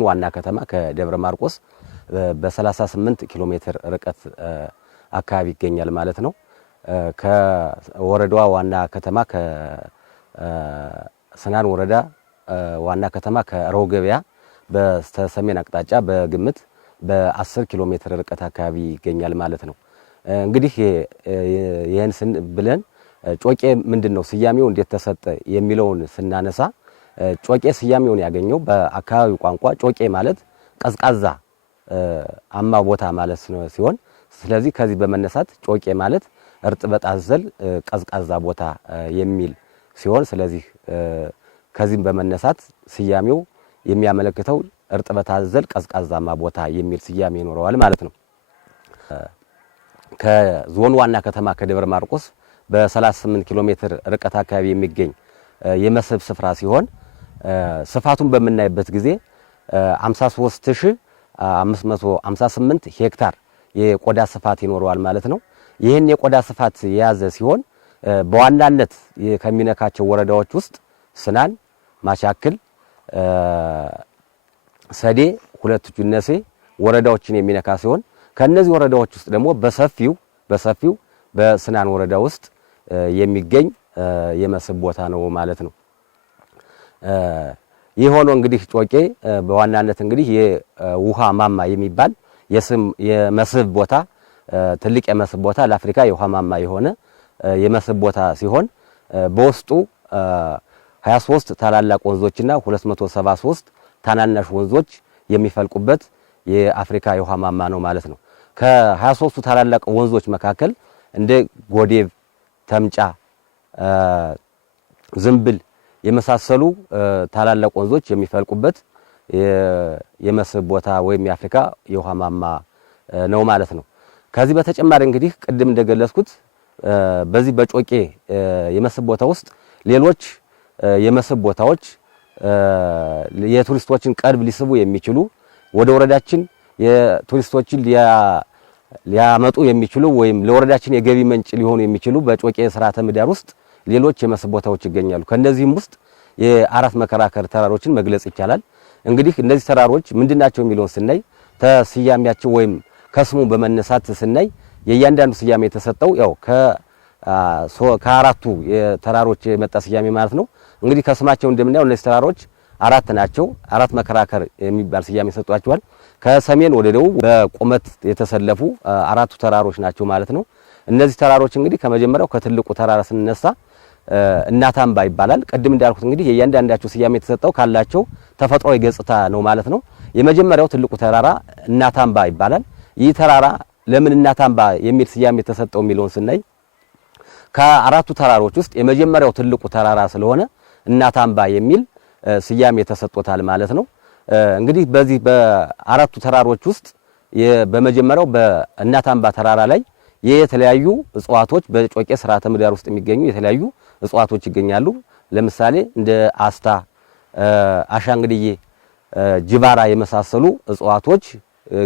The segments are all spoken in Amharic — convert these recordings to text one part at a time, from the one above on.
ከዞኑ ዋና ከተማ ከደብረ ማርቆስ በ38 ኪሎ ሜትር ርቀት አካባቢ ይገኛል ማለት ነው። ከወረዳዋ ዋና ከተማ ከስናን ወረዳ ዋና ከተማ ከሮው ገበያ በስተሰሜን አቅጣጫ በግምት በ10 ኪሎ ሜትር ርቀት አካባቢ ይገኛል ማለት ነው። እንግዲህ ይሄን ብለን ጮቄ ምንድነው ስያሜው እንዴት ተሰጠ የሚለውን ስናነሳ ጮቄ ስያሜውን ያገኘው በአካባቢው ቋንቋ ጮቄ ማለት ቀዝቃዛ አማ ቦታ ማለት ሲሆን ስለዚህ ከዚህ በመነሳት ጮቄ ማለት እርጥበት አዘል ቀዝቃዛ ቦታ የሚል ሲሆን ስለዚህ ከዚህም በመነሳት ስያሜው የሚያመለክተው እርጥበት አዘል ቀዝቃዛማ ቦታ የሚል ስያሜ ይኖረዋል ማለት ነው። ከዞኑ ዋና ከተማ ከደብረ ማርቆስ በ38 ኪሎ ሜትር ርቀት አካባቢ የሚገኝ የመስህብ ስፍራ ሲሆን ስፋቱን በምናይበት ጊዜ 53558 ሄክታር የቆዳ ስፋት ይኖረዋል ማለት ነው። ይህን የቆዳ ስፋት የያዘ ሲሆን በዋናነት ከሚነካቸው ወረዳዎች ውስጥ ስናን፣ ማሻክል፣ ሰዴ፣ ሁለት ጁነሴ ወረዳዎችን የሚነካ ሲሆን ከነዚህ ወረዳዎች ውስጥ ደግሞ በሰፊው በስናን ወረዳ ውስጥ የሚገኝ የመስህብ ቦታ ነው ማለት ነው። ይህ ሆኖ እንግዲህ ጮቄ በዋናነት እንግዲህ የውሃ ማማ የሚባል የመስህብ ቦታ ትልቅ የመስህብ ቦታ ለአፍሪካ የውሃ ማማ የሆነ የመስህብ ቦታ ሲሆን በውስጡ 23 ታላላቅ ወንዞችና 273 ታናናሽ ወንዞች የሚፈልቁበት የአፍሪካ የውሃ ማማ ነው ማለት ነው። ከ23ቱ ታላላቅ ወንዞች መካከል እንደ ጎዴብ፣ ተምጫ፣ ዝምብል የመሳሰሉ ታላላቅ ወንዞች የሚፈልቁበት የመስህብ ቦታ ወይም የአፍሪካ የውሃ ማማ ነው ማለት ነው። ከዚህ በተጨማሪ እንግዲህ ቅድም እንደገለጽኩት በዚህ በጮቄ የመስህብ ቦታ ውስጥ ሌሎች የመስህብ ቦታዎች የቱሪስቶችን ቀልብ ሊስቡ የሚችሉ ወደ ወረዳችን የቱሪስቶችን ሊያመጡ የሚችሉ ወይም ለወረዳችን የገቢ ምንጭ ሊሆኑ የሚችሉ በጮቄ ስርዓተ ምህዳር ውስጥ ሌሎች የመስህብ ቦታዎች ይገኛሉ። ከነዚህም ውስጥ የአራት መከራከር ተራሮችን መግለጽ ይቻላል። እንግዲህ እነዚህ ተራሮች ምንድናቸው የሚለውን ስናይ ተስያሜያቸው ወይም ከስሙ በመነሳት ስናይ የእያንዳንዱ ስያሜ የተሰጠው ያው ከአራቱ የተራሮች የመጣ ስያሜ ማለት ነው። እንግዲህ ከስማቸው እንደምናየው እነዚህ ተራሮች አራት ናቸው። አራት መከራከር የሚባል ስያሜ ሰጥቷቸዋል። ከሰሜን ወደ ደቡብ በቁመት የተሰለፉ አራቱ ተራሮች ናቸው ማለት ነው። እነዚህ ተራሮች እንግዲህ ከመጀመሪያው ከትልቁ ተራራ ስንነሳ እናታምባ ይባላል። ቅድም እንዳልኩት እንግዲህ የእያንዳንዳቸው ስያሜ የተሰጠው ካላቸው ተፈጥሯዊ ገጽታ ነው ማለት ነው። የመጀመሪያው ትልቁ ተራራ እናታምባ ይባላል። ይህ ተራራ ለምን እናታምባ የሚል ስያሜ የተሰጠው የሚለውን ስናይ ከአራቱ ተራሮች ውስጥ የመጀመሪያው ትልቁ ተራራ ስለሆነ እናታምባ የሚል ስያሜ ተሰጥቶታል ማለት ነው። እንግዲህ በዚህ በአራቱ ተራሮች ውስጥ በመጀመሪያው በእናታምባ ተራራ ላይ የተለያዩ እጽዋቶች በጮቄ ስርዓተ ምህዳር ውስጥ የሚገኙ የተለያዩ እጽዋቶች ይገኛሉ። ለምሳሌ እንደ አስታ፣ አሻንግድዬ፣ ጅባራ የመሳሰሉ እጽዋቶች፣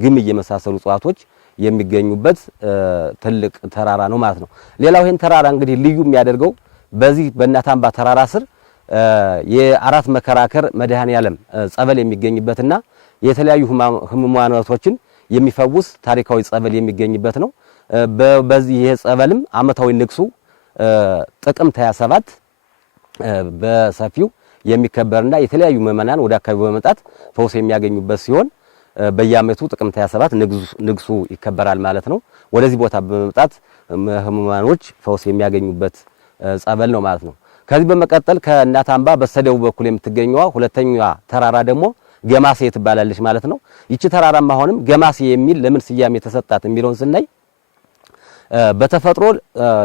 ግም የመሳሰሉ እጽዋቶች የሚገኙበት ትልቅ ተራራ ነው ማለት ነው። ሌላው ይሄን ተራራ እንግዲህ ልዩ የሚያደርገው በዚህ በእናታምባ ተራራ ስር የአራት መከራከር መድኃኔዓለም ጸበል የሚገኝበትና የተለያዩ ህሙማኖቶችን የሚፈውስ ታሪካዊ ጸበል የሚገኝበት ነው። በዚህ ይሄ ጸበልም አመታዊ ንግሱ ጥቅምት 27 በሰፊው የሚከበርና የተለያዩ ምዕመናን ወደ አካባቢው በመምጣት ፈውስ የሚያገኙበት ሲሆን በየአመቱ ጥቅምት 27 ንግሱ ይከበራል ማለት ነው። ወደዚህ ቦታ በመምጣት ህሙማኖች ፈውስ የሚያገኙበት ጸበል ነው ማለት ነው። ከዚህ በመቀጠል ከእናታምባ በስተደቡብ በኩል የምትገኘዋ ሁለተኛዋ ተራራ ደግሞ ገማሴ ትባላለች ማለት ነው። ይቺ ተራራማ አሁንም ገማሴ የሚል ለምን ስያሜ ተሰጣት የሚለውን ስናይ በተፈጥሮ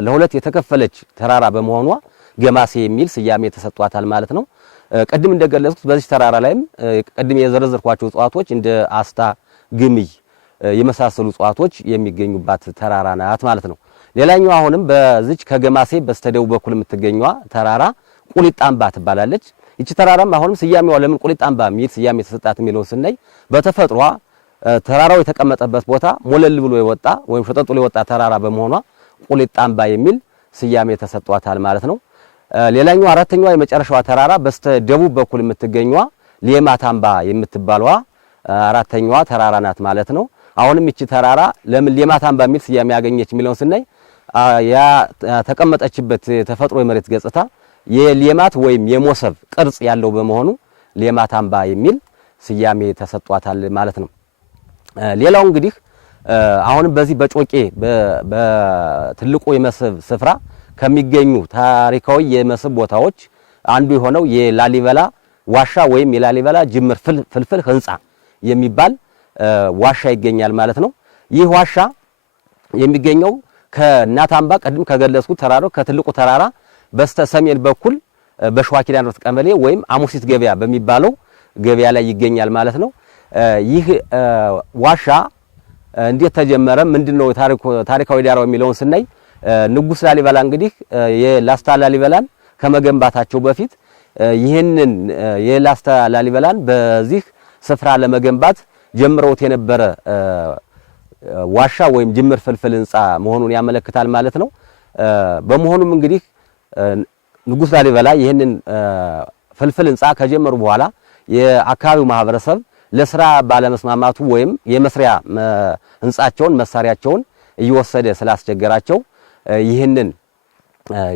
ለሁለት የተከፈለች ተራራ በመሆኗ ገማሴ የሚል ስያሜ ተሰጥቷታል ማለት ነው። ቅድም እንደገለጽኩት በዚህ ተራራ ላይም ቅድም የዘረዘርኳቸው እጽዋቶች እንደ አስታ፣ ግምይ የመሳሰሉ እጽዋቶች የሚገኙባት ተራራ ናት ማለት ነው። ሌላኛው አሁንም በዚች ከገማሴ በስተደቡብ በኩል የምትገኘዋ ተራራ ቁሊጣምባ ትባላለች። ይቺ ተራራም አሁንም ስያሜዋ ለምን ቁሊጣምባ የሚል ስያሜ ተሰጣት የሚለውን ስናይ በተፈጥሯ ተራራው የተቀመጠበት ቦታ ሞለል ብሎ የወጣ ወይም ሸጠጥ ብሎ የወጣ ተራራ በመሆኗ ቁሊጣምባ የሚል ስያሜ ተሰጥቷታል ማለት ነው። ሌላኛው አራተኛዋ የመጨረሻዋ ተራራ በስተደቡብ በኩል የምትገኘዋ ሌማታምባ የምትባለዋ አራተኛዋ ተራራ ናት ማለት ነው። አሁንም እቺ ተራራ ለምን ሌማት አምባ የሚል ስያሜ ያገኘች የሚለውን ስናይ ያ ተቀመጠችበት ተፈጥሮ የመሬት ገጽታ የሌማት ወይም የሞሰብ ቅርጽ ያለው በመሆኑ ሌማት አምባ የሚል ስያሜ ተሰጥቷታል ማለት ነው። ሌላው እንግዲህ አሁንም በዚህ በጮቄ በትልቁ የመስህብ ስፍራ ከሚገኙ ታሪካዊ የመስህብ ቦታዎች አንዱ የሆነው የላሊበላ ዋሻ ወይም የላሊበላ ጅምር ፍልፍል ህንጻ የሚባል ዋሻ ይገኛል ማለት ነው። ይህ ዋሻ የሚገኘው ከእናት አምባ ቀድም ከገለጽኩት ተራራው ከትልቁ ተራራ በስተ ሰሜን በኩል በሸዋ ኪዳነ ምሕረት ቀበሌ ወይም አሙሲት ገበያ በሚባለው ገበያ ላይ ይገኛል ማለት ነው። ይህ ዋሻ እንዴት ተጀመረ? ምንድነው ታሪካዊ ዳራው የሚለውን ስናይ ንጉስ ላሊበላ እንግዲህ የላስታ ላሊበላን ከመገንባታቸው በፊት ይህንን የላስታ ላሊበላን በዚህ ስፍራ ለመገንባት ጀምረውት የነበረ ዋሻ ወይም ጅምር ፍልፍል ህንጻ መሆኑን ያመለክታል ማለት ነው። በመሆኑም እንግዲህ ንጉስ ላሊበላ ይህንን ፍልፍል ህንጻ ከጀመሩ በኋላ የአካባቢው ማህበረሰብ ለስራ ባለመስማማቱ ወይም የመስሪያ ህንጻቸውን መሳሪያቸውን እየወሰደ ስላስቸገራቸው ይህንን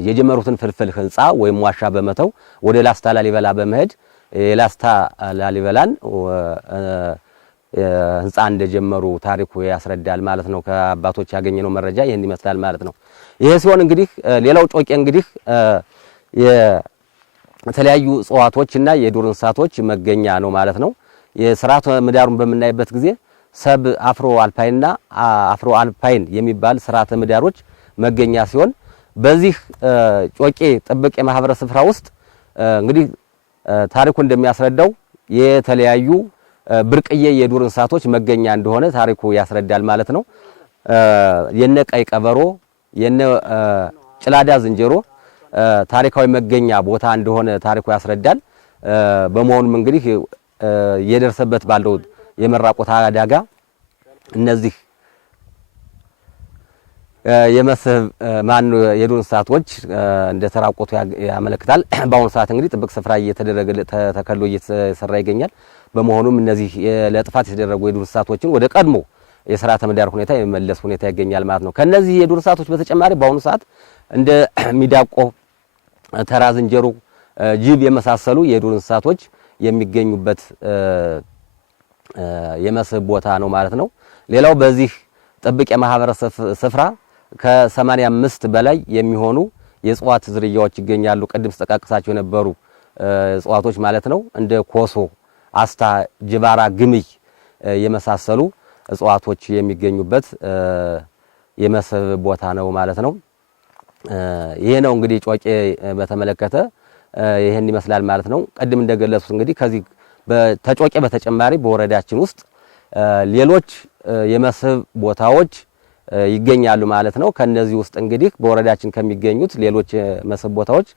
የጀመሩትን ፍልፍል ህንጻ ወይም ዋሻ በመተው ወደ ላስታ ላሊበላ በመሄድ የላስታ ላሊበላን ህንጻ እንደጀመሩ ታሪኩ ያስረዳል ማለት ነው። ከአባቶች ያገኘነው መረጃ ይሄን ይመስላል ማለት ነው። ይሄ ሲሆን እንግዲህ ሌላው ጮቄ እንግዲህ የተለያዩ እጽዋቶችና የዱር እንስሳቶች መገኛ ነው ማለት ነው። የስርዓተ ምህዳሩን በምናይበት ጊዜ ሰብ አፍሮ አልፓይንና አፍሮ አልፓይን የሚባል ስርዓተ ምህዳሮች መገኛ ሲሆን በዚህ ጮቄ ጥብቅ የማህበረሰብ ስፍራ ውስጥ እንግዲህ ታሪኩ እንደሚያስረዳው የተለያዩ ብርቅዬ የዱር እንስሳቶች መገኛ እንደሆነ ታሪኩ ያስረዳል ማለት ነው። የነ ቀይ ቀበሮ የነ ጭላዳ ዝንጀሮ ታሪካዊ መገኛ ቦታ እንደሆነ ታሪኩ ያስረዳል። በመሆኑም እንግዲህ የደረሰበት ባለው የመራቆት አደጋ እነዚህ የመስህብ የዱር እንስሳቶች እንደተራቆቱ ያመለክታል። በአሁኑ ሰዓት እንግዲህ ጥብቅ ስፍራ እየተደረገ ተከሎ እየተሰራ ይገኛል። በመሆኑም እነዚህ ለጥፋት የተደረጉ የዱር እንስሳቶችን ወደ ቀድሞ የስርዓተ ምህዳር ሁኔታ የመመለስ ሁኔታ ይገኛል ማለት ነው። ከነዚህ የዱር እንስሳቶች በተጨማሪ በአሁኑ ሰዓት እንደ ሚዳቆ፣ ተራ ዝንጀሮ፣ ጅብ የመሳሰሉ የዱር እንስሳቶች የሚገኙበት የመስህብ ቦታ ነው ማለት ነው። ሌላው በዚህ ጥብቅ የማህበረሰብ ስፍራ ከ85 በላይ የሚሆኑ የእጽዋት ዝርያዎች ይገኛሉ። ቅድም ተጠቃቅሳቸው የነበሩ እጽዋቶች ማለት ነው። እንደ ኮሶ፣ አስታ፣ ጅባራ፣ ግምይ የመሳሰሉ እጽዋቶች የሚገኙበት የመስህብ ቦታ ነው ማለት ነው። ይሄ ነው እንግዲህ ጮቄ በተመለከተ ይሄን ይመስላል ማለት ነው። ቅድም እንደገለጹት እንግዲህ ከዚህ ተጮቄ በተጨማሪ በወረዳችን ውስጥ ሌሎች የመስህብ ቦታዎች ይገኛሉ ማለት ነው። ከነዚህ ውስጥ እንግዲህ በወረዳችን ከሚገኙት ሌሎች መስህብ ቦታዎች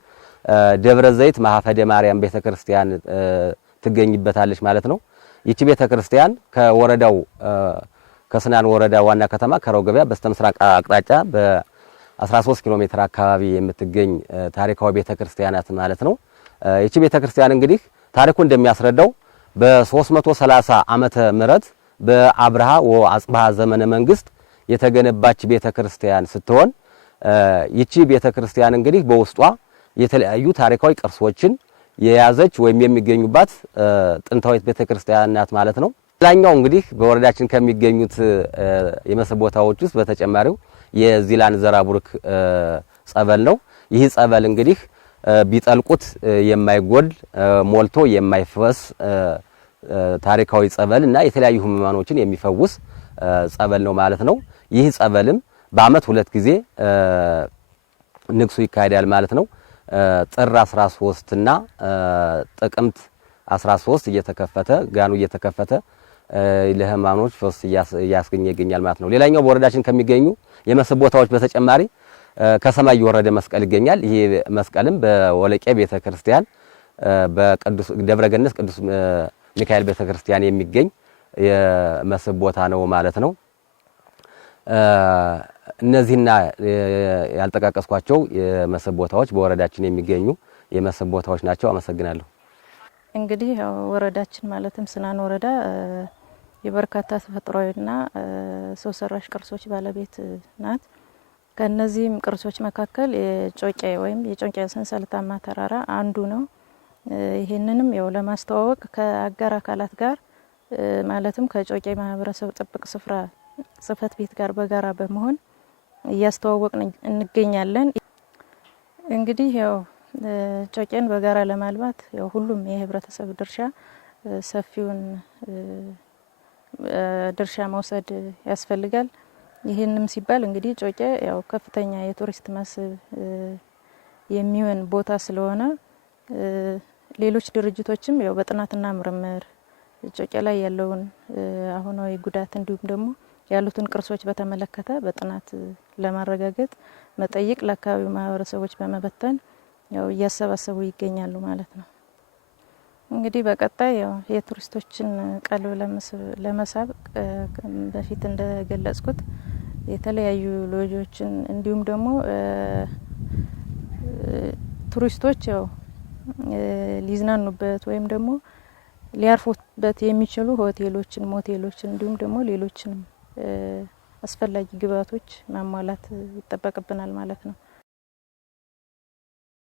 ደብረ ዘይት ማህፈደ ማርያም ቤተክርስቲያን ትገኝበታለች ማለት ነው። ይቺ ቤተክርስቲያን ከወረዳው ከስናን ወረዳ ዋና ከተማ ከራው ገበያ በስተምስራቅ አቅጣጫ በ13 ኪሎ ሜትር አካባቢ የምትገኝ ታሪካዊ ቤተክርስቲያን ናት ማለት ነው። ይቺ ቤተክርስቲያን እንግዲህ ታሪኩ እንደሚያስረዳው በ330 ዓመተ ምህረት በአብርሃ ወአጽብሃ ዘመነ መንግስት የተገነባች ቤተክርስቲያን ስትሆን ይቺ ቤተክርስቲያን እንግዲህ በውስጧ የተለያዩ ታሪካዊ ቅርሶችን የያዘች ወይም የሚገኙባት ጥንታዊት ቤተክርስቲያን ናት ማለት ነው። ሌላኛው እንግዲህ በወረዳችን ከሚገኙት የመስህብ ቦታዎች ውስጥ በተጨማሪው የዚላን ዘራቡርክ ጸበል ነው። ይህ ጸበል እንግዲህ ቢጠልቁት የማይጎል ሞልቶ የማይፈስ ታሪካዊ ጸበል እና የተለያዩ ህመማኖችን የሚፈውስ ጸበል ነው ማለት ነው። ይህ ጸበልም በአመት 2 ጊዜ ንግሱ ይካሄዳል ማለት ነው። ጥር 13 እና ጥቅምት 13 እየተከፈተ ጋኑ እየተከፈተ ለህማኖች ፈውስ እያስገኘ ይገኛል ማለት ነው። ሌላኛው በወረዳችን ከሚገኙ የመስህብ ቦታዎች በተጨማሪ ከሰማይ የወረደ መስቀል ይገኛል። ይሄ መስቀልም በወለቄ ቤተክርስቲያን በቅዱስ ደብረገነት ቅዱስ ሚካኤል ቤተክርስቲያን የሚገኝ የመስህብ ቦታ ነው ማለት ነው። እነዚህና ያልጠቃቀስኳቸው የመስህብ ቦታዎች በወረዳችን የሚገኙ የመስህብ ቦታዎች ናቸው። አመሰግናለሁ። እንግዲህ ወረዳችን ማለትም ስናን ወረዳ የበርካታ ተፈጥሯዊና ሰው ሰራሽ ቅርሶች ባለቤት ናት። ከነዚህም ቅርሶች መካከል የጮቄ ወይም የጮቄ ሰንሰለታማ ተራራ አንዱ ነው። ይህንንም ያው ለማስተዋወቅ ከአጋር አካላት ጋር ማለትም ከጮቄ ማህበረሰብ ጥብቅ ስፍራ ጽህፈት ቤት ጋር በጋራ በመሆን እያስተዋወቅን እንገኛለን። እንግዲህ ያው ጮቄን በጋራ ለማልማት ያው ሁሉም የህብረተሰብ ድርሻ ሰፊውን ድርሻ መውሰድ ያስፈልጋል። ይህንም ሲባል እንግዲህ ጮቄ ያው ከፍተኛ የቱሪስት መስህብ የሚሆን ቦታ ስለሆነ ሌሎች ድርጅቶችም ያው በጥናትና ምርምር ጮቄ ላይ ያለውን አሁናዊ ጉዳት እንዲሁም ደግሞ ያሉትን ቅርሶች በተመለከተ በጥናት ለማረጋገጥ መጠይቅ ለአካባቢው ማህበረሰቦች በመበተን ያው እያሰባሰቡ ይገኛሉ ማለት ነው። እንግዲህ በቀጣይ ያው የቱሪስቶችን ቀልብ ለመሳብ በፊት እንደገለጽኩት የተለያዩ ሎጆችን እንዲሁም ደግሞ ቱሪስቶች ያው ሊዝናኑበት ወይም ደግሞ ሊያርፉበት የሚችሉ ሆቴሎችን፣ ሞቴሎችን እንዲሁም ደግሞ ሌሎችንም አስፈላጊ ግብዓቶች ማሟላት ይጠበቅብናል ማለት ነው።